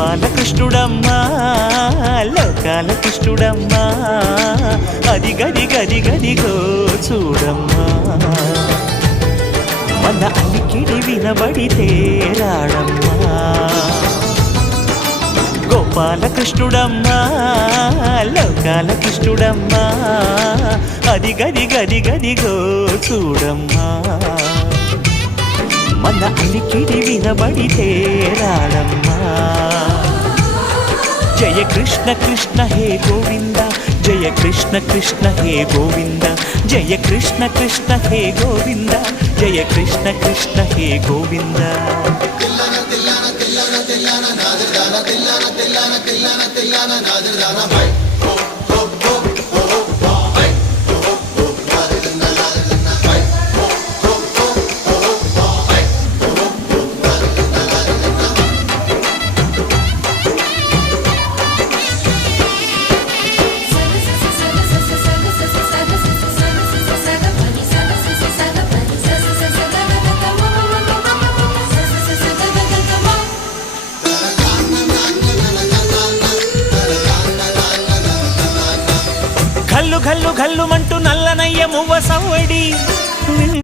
గోపాలకృష్ణుడమ్మా లోకాల కృష్ణుడమ్మా అది గది గది గదిగో చూడమ్మా మన అలికిడి వినబడితే రాడమ్మా గోపాలకృష్ణుడమ్మా లోకాల కృష్ణుడమ్మా అది గది గది గదిగో చూడమ్మా మన అలికిడి వినబడితే రాడమ్మా జయ కృష్ణ కృష్ణ హే గోవింద జయ కృష్ణ కృష్ణ హే గోవింద జయ కృష్ణ కృష్ణ హే గోవింద జయ కృష్ణ కృష్ణ హే గోవింద గల్లు గల్లు గల్లుమంటూ నల్లనయ్య మువ్వ సవ్వడి